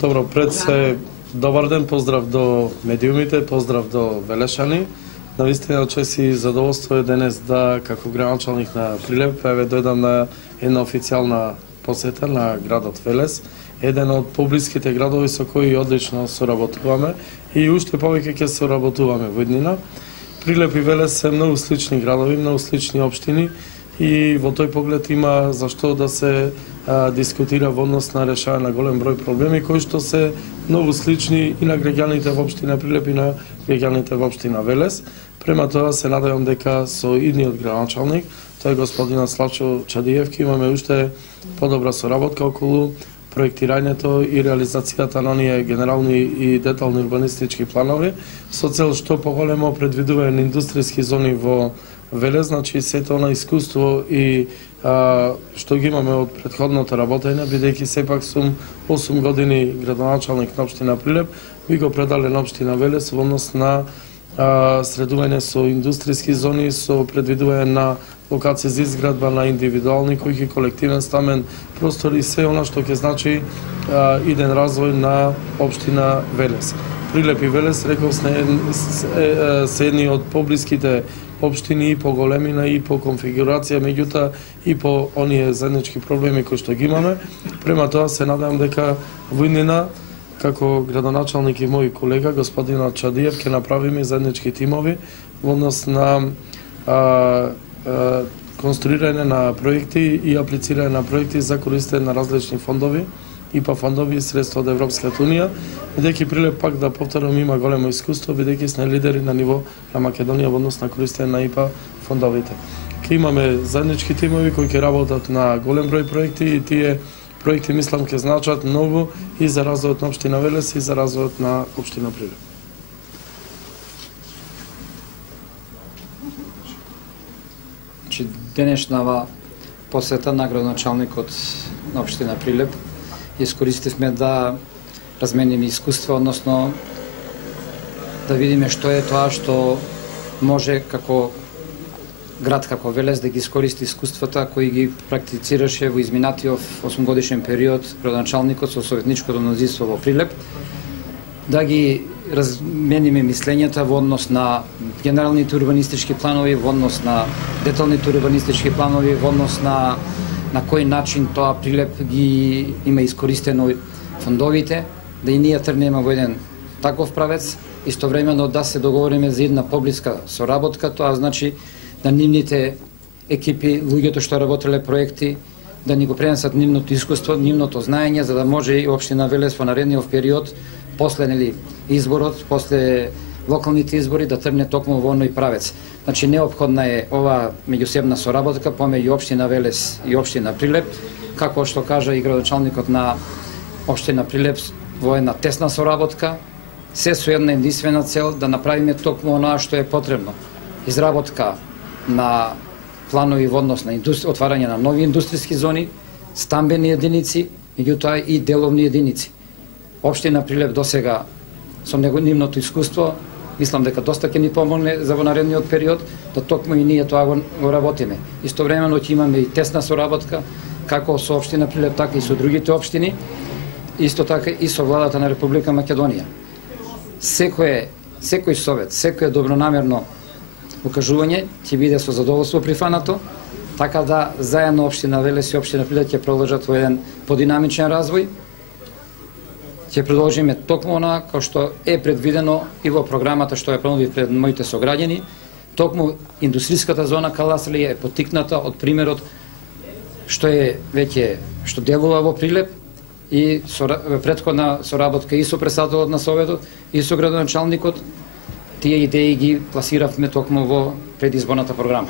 Добро, пред се добар ден, поздрав до медиумите, поздрав до Велешани. Навистина чест и задоволство е денес да, како градоначалник на Прилеп, дојдам на една официјална посета на градот Велес, еден од поблиските градови со кои одлично соработуваме и уште повеќе ќе соработуваме во иднина. Прилеп и Велес се многу слични градови, многу слични општини и во тој поглед има зашто да се дискутира во однос на решавање на голем број проблеми кои што се многу слични и на граѓаните во општина Прилеп и на граѓаните во општина Велес. Према тоа се надевам дека со идниот градоначалник, тој господинот Славчо Чадиевки, имаме уште подобра соработка околу проектирањето и реализацијата на оние генерални и детални урбанистички планови со цел што поголемо предвидување на индустријски зони во Велес, значи сето на искуство и што ги имаме од претходното работење, бидејќи сепак сум 8 години градоначалник на општина Прилеп, би го предале на општина Велес во однос на средување со индустријски зони, со предвидување на локации за изградба на индивидуални кои колективен стамен простор и се она што ќе значи иден развој на општина Велес. Прилеп и Велес, реков, се едни од поблиските општини и по големина и по конфигурација, меѓутоа и по оние заеднички проблеми кои што ги имаме. Према тоа се надевам дека во иднина како градоначалник и мој колега господинот Чадиев ќе направиме заеднички тимови во однос на конструирање на проекти и аплицирање на проекти за користење на различни фондови, ИПА фондови и средства од Европската унија, бидејќи Прилеп, пак да повторам, има големо искуство, бидејќи сме лидери на ниво на Македонија во однос на користење на ИПА фондовите. Ке имаме заеднички тимови кои ќе работат на голем број проекти и тие проекти мислам ќе значат многу и за развојот на општина Велес и за развојот на општина Прилеп. Денешнава посета на градоначалникот на општина Прилеп искористивме да размениме искуства, односно да видиме што е тоа што може како град како Велес да ги искористи искуствата кои ги практицираше во изминатиот 8-годишен период градоначалникот со советничкото мнозинство во Прилеп, да ги размениме мислењата во однос на генералните урбанистички планови, во однос на деталните урбанистички планови, во однос на кој начин тоа Прилеп ги има искористено фондовите, да и ние тргнеме во еден таков правец, истовремено да се договориме за една поблиска соработка, тоа значи да нивните екипи, луѓето што работеле проекти, да ни го пренесат нивното искуство, нивното знаење, за да може и општина Велес во наредниот период, после изборот, после локалните избори, да тргне токму во оној правец. Значи, неопходна е ова меѓусебна соработка помеѓу општина Велес и општина Прилеп, како што кажа и градоначалникот на општина Прилеп, во една тесна соработка, се со една единствена цел да направиме токму оноа што е потребно. Изработка на планови во однос на отварање на нови индустријски зони, стамбени единици, меѓутоа и деловни единици. Општина Прилеп досега со нивното искуство, мислам дека доста ќе ни помогне за во наредниот период, да токму и ние тоа го работиме. Истовремено ќе имаме и тесна соработка, како со општина Прилеп, така и со другите општини, исто така и со владата на Република Македонија. Секој совет, секој добронамерно укажување ќе биде со задоволство прифанато, така да заедно општина Велес и општина Прилеп ќе продолжат во еден подинамичен развој. Ќе продолжиме токму она како што е предвидено и во програмата што ја понуди пред моите сограѓани. Токму индустријската зона Каласрија е поттикната од примерот што е веќе што делува во Прилеп и претходна соработка и со председателот на Советот и со градоначалникот. Тие идеи ги пласиравме токму во предизборната програма.